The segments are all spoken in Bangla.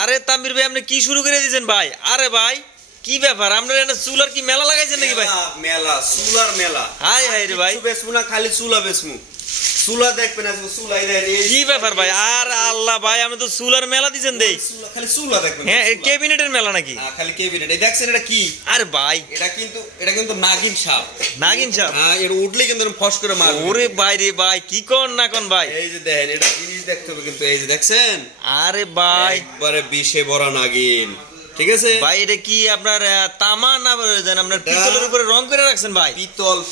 আরে তামির ভাই আপনি কি শুরু করে দিয়েছেন ভাই? আরে ভাই কি ব্যাপার, আপনারা এটা চুলার কি মেলা লাগাইছেন নাকি ভাই? মেলা চুলার মেলা। হাই হাই রে ভাই, বেসমু না, খালি চুলা বেসমু। চুলা দেখবেন আজকে চুলাই দেন। কি ব্যাপার ভাই? আর আল্লাহ ভাই, আমি তো চুলার মেলা দিয়েছেন দেই। খালি চুলা দেখবেন। হ্যাঁ, ক্যাবিনেটের মেলা নাকি? খালি ক্যাবিনেট। এই দেখছেন এটা কি? আরে ভাই এটা কিন্তু নাগিন সাপ। নাগিন সাপ? হ্যাঁ, এর উঠলে কিন্তু ফস করে মারবে। ওরে ভাই রে ভাই, কি কোন না কোন ভাই? এই যে দেখেন, এটা জিনিস দেখতে হবে কিন্তু। এই যে দেখছেন, আরে ভাই একবারে বিষে ভরা নাগিন। ঠিক আছে ভাই, এটা কি আপনার তামা না জানেন আপনার পিতলের উপরে রং করে রাখছেন ভাই?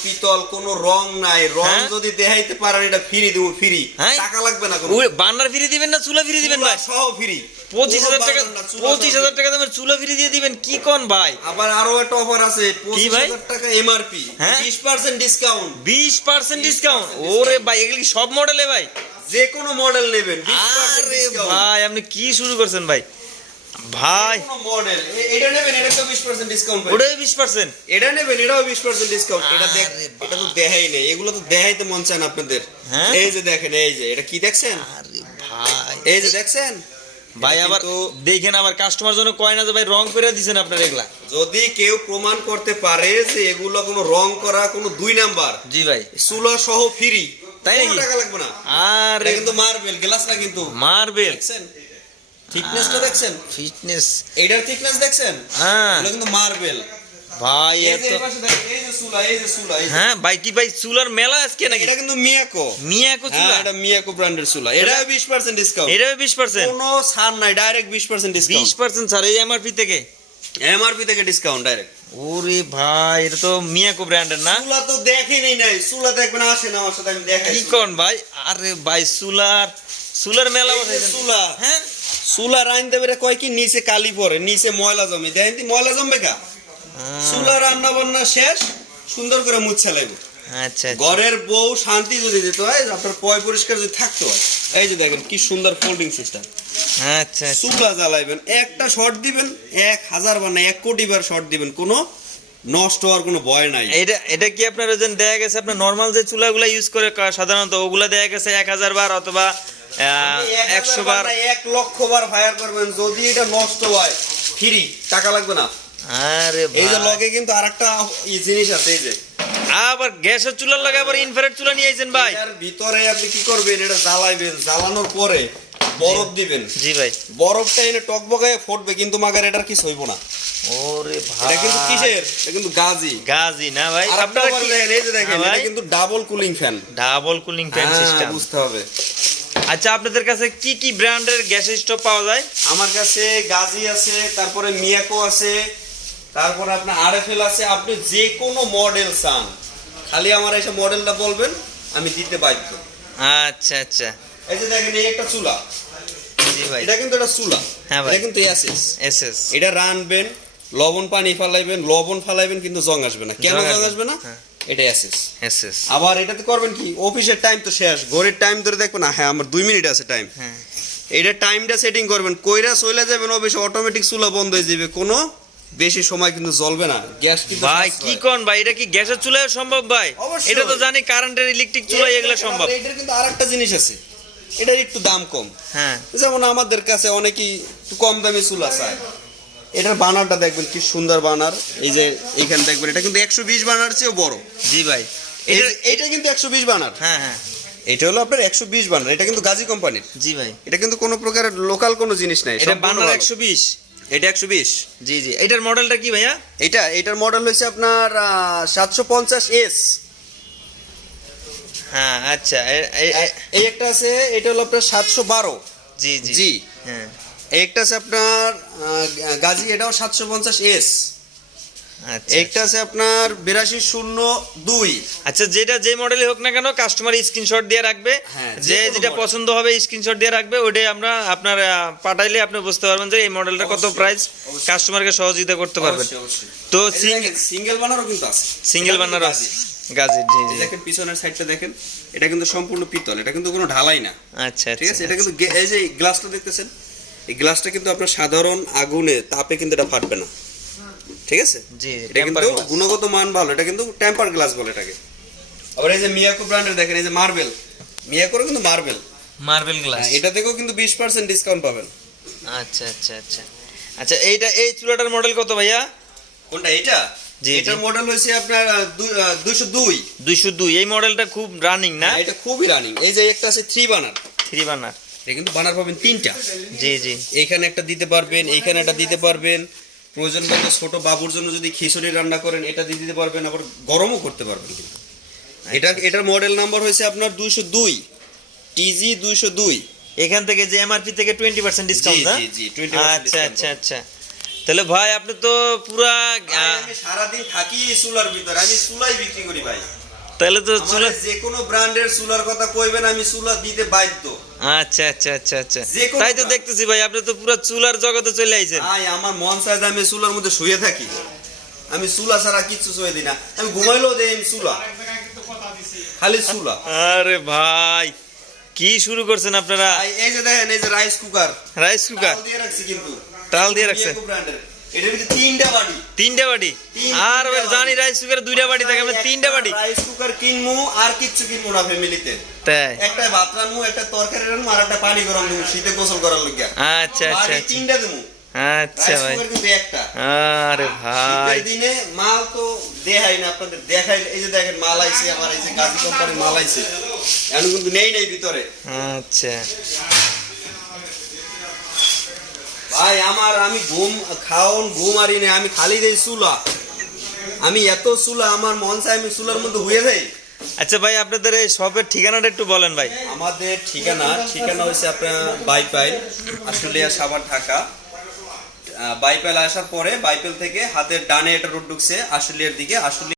পিতল কোনো রং নাই। রং হ্যাঁ? যদি দেখাইতে পারেন এটা ফ্রি দেব, ফ্রি। হ্যাঁ? টাকা লাগবে না কোনো। ওই বান্নার ফ্রি দিবেন না চুলা ফ্রি দিবেন ভাই? সহ ফ্রি। 25,000 টাকা, 25,000 টাকা দামের চুলা ফ্রি দিয়ে দিবেন? কি কোন ভাই? আবার আরো একটা অফার আছে, কি ভাই? 25,000 টাকা এমআরপি, হ্যাঁ? 20% ডিসকাউন্ট। 20% ডিসকাউন্ট? ওরে ভাই, এগুলি কি সব মডেলে ভাই? যে কোনো মডেল নেবেন 20% আরে ডিসকাউন্ট। ভাই আপনি কি শুরু করছেন ভাই? ভাই কোনো মডেল এটা নেবেন, এটা তো 20% ডিসকাউন্ট পাবেন। ওটাই 20%? এটা নেবেন, এটাও 20% ডিসকাউন্ট। এটা দেখ, আরে এটা তো দেখাই নেই, এগুলো তো দেখাইতে মন চায় না আপনাদের। হ্যাঁ? এই যে দেখেন, এই যে এটা কি দেখছেন? আরে ভাই, এই যে দেখছেন ভাই এটা আবার কিন্তু দেখেন, আবার কাস্টমার জন্য কয় না যে ভাই রং করে দিয়েছেন আপনার এগুলা। যদি কেউ প্রমাণ করতে পারে যে এগুলো কোনো রং করা কোনো 2 নাম্বার, জি ভাই, চুলা সহ ফ্রি, তাই নাকি? টাকা লাগবে না। আরে এটা কিন্তু মার্বেল গ্লাস না কিন্তু। মার্বেল দেখছেন থিকনেসটা? দেখছেন ফিটনেস? এটার থিকনেস দেখছেন? হ্যাঁ এটা কিন্তু মার্বেল। ভাই এই এত, যে এই পাশে দেখেন, এই যে চুলা, এই যে চুলা, এই যে। হ্যাঁ ভাই কি ভাই চুলার মেলা আজকে নাকি? এটা কিন্তু মিয়াকো। মিয়াকো চুলা? হ্যাঁ, এটা মিয়াকো ব্র্যান্ডের চুলা। এটা 20% ডিসকাউন্ট। এটাও 20%? কোনো ছাড় নাই, ডাইরেক্ট 20% ডিসকাউন্ট। 20% স্যার, এই এমআরপি থেকে? এমআরপি থেকে ডিসকাউন্ট ডাইরেক্ট। ওরে ভাই, এটা তো মিয়াকো ব্র্যান্ডের না? চুলা তো দেখেনি নাই, চুলা দেখবেন, আসেন আমার সাথে, আমি দেখাই। কি কোন ভাই? আরে ভাই চুলার মেলা বসাইছেন? চুলা, হ্যাঁ, চুলা রাইন দেবে কয় কি নিচে কালি পড়ে, নিচে ময়লা জমে। দেখেন কি ময়লা জমবে কা? চুলা রান্না বান্না শেষ, সুন্দর করে মুছে লাগবে। আচ্ছা আচ্ছা। ঘরের বউ শান্তি যদি দিতে হয়, আপনার পয় পরিষ্কার যদি থাকতে হয়, এই যে দেখেন কি সুন্দর ফোল্ডিং সিস্টেম। আচ্ছা আচ্ছা। চুলা জ্বালাইবেন, একটা শর্ট দিবেন, 1000 বার না 1 কোটি বার শর্ট দিবেন, কোনো নষ্ট হওয়ার কোনো ভয় নাই। এটা কি আপনার ওজন দেখা গেছে আপনার নরমাল যে চুলাগুলা ইউজ করে সাধারণত ওগুলা দেখা গেছে 1000 বার অথবা 100 বার? 1 লক্ষ বার ফায়ার করবেন, যদি এটা নষ্ট হয় ফ্রি, টাকা লাগবে না। আরে এই যে ভাই, লগে কিন্তু আরেকটা জিনিস আছে, এই যে আবার গ্যাসের চুলার লাগে আবার ইনফ্রারেড চুলা নিয়ে আইছেন ভাই? এর ভিতরে আপনি কি করবেন, এটা জ্বালাইবেন, জ্বালানোর পরে বরফ দিবেন। জি ভাই। বরফটা এনে টকবগায় ফুটবে, কিন্তু মাগার এটার কিছু হইব না। ওরে ভাই, এটা কিন্তু কিসের? এটা কিন্তু গাজি। গাজি না ভাই? আর আপনারা আপনারা কি দেখেন, এই যে দেখেন, হ্যাঁ এটা ভাই, কিন্তু double cooling fan. Double cooling fan system? বুঝতে হবে। আচ্ছা, আপনাদের কাছে কি কি ব্র্যান্ডের গ্যাস স্টোভ পাওয়া যায়? আমার কাছে গাজি আছে, তারপরে মিয়াকো আছে, তারপরে আপনার আরএফএল আছে। আপনি যে কোনো মডেল চান, খালি আমার এসে মডেলটা বলবেন, আমি দিতে বাধ্য। আচ্ছা আচ্ছা। এই যে দেখেন, এই একটা চুলা, জি ভাই। এটা কিন্তু একটা চুলা। হ্যাঁ ভাই। এটা কিন্তু এসএস। এসএস? এটা রানবেন, লবণ পানি ফালাইবেন, লবণ ফালাইবেন, কিন্তু জং আসবে না। কেন জং আসবে না? হ্যাঁ। এটা এসএস। এসএস। আবার এটাতে করবেন কি, অফিসের টাইম তো শেষ, ঘড়ির টাইম ধরে দেখবেন না, হ্যাঁ আমার 2 মিনিট আছে টাইম। হ্যাঁ। এটা টাইমটা সেটিং করবেন, কইরা চলে যাবেন অফিসে, অটোমেটিক চুলা বন্ধ হয়ে যাবে, কোনো বেশি সময় কিন্তু জ্বলবে না। গ্যাস কিন্তু ভাই কি কোন ভাই, এটা কি গ্যাসের চুলায় সম্ভব ভাই? অবশ্যই। এটা তো জানি কারেন্টের ইলেকট্রিক চুলায় এগুলো সম্ভব। এটার কিন্তু আরেকটা জিনিস আছে, এটার একটু দাম কম। হ্যাঁ। যেমন আমাদের কাছে অনেকেই একটু কম দামি চুলা চায়। এটার বানারটা দেখবেন কি সুন্দর বানার। এই যে এইখানে দেখবেন, এটা কিন্তু 120 বানার চেয়েও বড়। জি ভাই। এটা কিন্তু 120 বানার। হ্যাঁ হ্যাঁ। এটা হলো আপনার 120 বানার। এটা কিন্তু গাজী কোম্পানির। জি ভাই। এটা কিন্তু কোনো প্রকারের লোকাল কোনো জিনিস নাই। এটা বানার 120? এটা 120। জি জি। এটার মডেলটা কি ভাইয়া? এটার মডেল হচ্ছে আপনার 750S। হ্যাঁ আচ্ছা। এই একটা আছে, এটা হলো আপনার 712। জি জি জি। হ্যাঁ। এই একটা আছে আপনার গাজী, এটাও 750S। আচ্ছা। একটা আছে আপনার 8202। আচ্ছা, যে মডেলই হোক না কেন কাস্টমার স্ক্রিনশট দিয়ে রাখবে। হ্যাঁ, যে যে কোনো যেটা model। পছন্দ হবে স্ক্রিনশট দিয়ে রাখবে, ওইটাই আমরা আপনার পাঠাইলে আপনি বুঝতে পারবেন যে এই মডেলটা কত অবশ্যই, প্রাইস, অবশ্যই। কাস্টমারকে সহযোগিতা করতে পারবেন। অবশ্যই। তো সিঙ্গেল বানারও কিন্তু আছে। সিঙ্গেল বানার আছে? গাজি। জি জি। দেখেন পিছনের সাইডটা দেখেন, এটা কিন্তু সম্পূর্ণ পিতল, এটা কিন্তু কোনো ঢালাই না। আচ্ছা ঠিক আছে। আচ্ছা। এটা কিন্তু এই যে গ্লাসটা দেখতেছেন, এই গ্লাসটা কিন্তু আপনার সাধারণ আগুনে তাপে কিন্তু এটা ফাটবে না। ঠিক আছে। জি, এটা কিন্তু গুণগত মান ভালো, এটা কিন্তু টেম্পার গ্লাস বলে এটাকে। আবার এই যে মিয়াকো ব্র্যান্ডের দেখেন, এই যে মার্বেল, মিয়াকোর কিন্তু মার্বেল মার্বেল গ্লাস। এটা থেকেও কিন্তু 20% ডিসকাউন্ট পাবেন। আচ্ছা আচ্ছা আচ্ছা আচ্ছা, এই চুলাটার মডেল কত ভাইয়া? কোনটা এটা? জি, এটার জি। মডেল হয়েছে আপনার 202। 202, এই মডেলটা খুব রানিং না? এটা খুবই রানিং। এই যে একটা আছে 3 বার্নার, 3 বার্নার। এটা কিন্তু বার্নার পাবেন 3টা। জি জি। এইখানে একটা দিতে পারবেন, এইখানে একটা দিতে পারবেন। প্রয়োজন মতো ছোট বাবুর জন্য যদি খিচুড়ি রান্না করেন এটা দিয়ে দিতে পারবেন, আবার গরমও করতে পারবেন কিন্তু। এটার মডেল নাম্বার হয়েছে আপনার 202, টিজি 202। এখান থেকে যে এমআরপি থেকে 20% ডিসকাউন্ট না? জি, জি, 20% আচ্ছা discount আচ্ছা আচ্ছা। তাহলে ভাই আপনি তো পুরা ভাই, আমি সারাদিন থাকি এই চুলার ভিতরে, আমি চুলাই বিক্রি করি ভাই। তাহলে তো চুলা। যে কোনো ব্র্যান্ডের চুলার কথা কইবেন, আমি চুলা দিতে বাধ্য। আচ্ছা আচ্ছা আচ্ছা আচ্ছা, যে কোনো তাই তো brand। দেখতেছি ভাই আপনি তো পুরা চুলার জগতে চলে আইছেন। ভাই আমার মন চায় যে আমি চুলার মধ্যে শুয়ে থাকি, আমি চুলা ছাড়া কিচ্ছু শুয়ে দিই না। আমি ঘুমাইলেও দেই আমি চুলা, খালি চুলা। আরে ভাই কি শুরু করছেন আপনারা? ভাই, এই যে দেখেন, এই যে রাইস কুকার, রাইস কুকার তাল দিয়ে রাখছি কিন্তু, তাল দিয়ে রাখছেন? বিয়েকো ব্র্যান্ডের। এটার ভিতরে 3টা বাটি। 3টা বাটি? আর তিনটা জানি বাটি। রাইস কুকারে 2টা বাটি থাকে, আমরা 3টা বাটি। রাইস কুকার কিনমু আর কিচ্ছু কিনবো না ফ্যামিলিতে। তাই? একটা ভাত রান্নু, একটা তরকারি রান্নু, আর একটা পানি গরম দেবো শীতে গোসল করার লাগিয়া। আচ্ছা আচ্ছা বাটি আচ্ছা 3টা দেবো। আচ্ছা রাইস ভাই। কুকার কিন্তু একটা। আরে ভাই শীতের দিনে মাল তো দেখাই না আপনাদের, দেখাই। এই যে দেখেন মাল আইছে আমার, এই যে গাজী কোম্পানির মাল আইছে, এখন কিন্তু নেই ভিতরে। আচ্ছা ভাই আমি ঘুম আরি না, আমি খালি দেই চুলা। আমি এত চুলা, আমার মন চাই আমি চুলার মধ্যে হুয়ে যাই। আচ্ছা ভাই, আপনাদের এই শপের ঠিকানাটা একটু বলেন ভাই। আমাদের ঠিকানা হচ্ছে আপনার বাইপাইল, আশুলিয়া, সাভার, ঢাকা। বাইপাইল আসার পরে, বাইপাইল থেকে হাতের ডানে একটা রোড ঢুকছে আশুলিয়ার দিকে। আশুলিয়া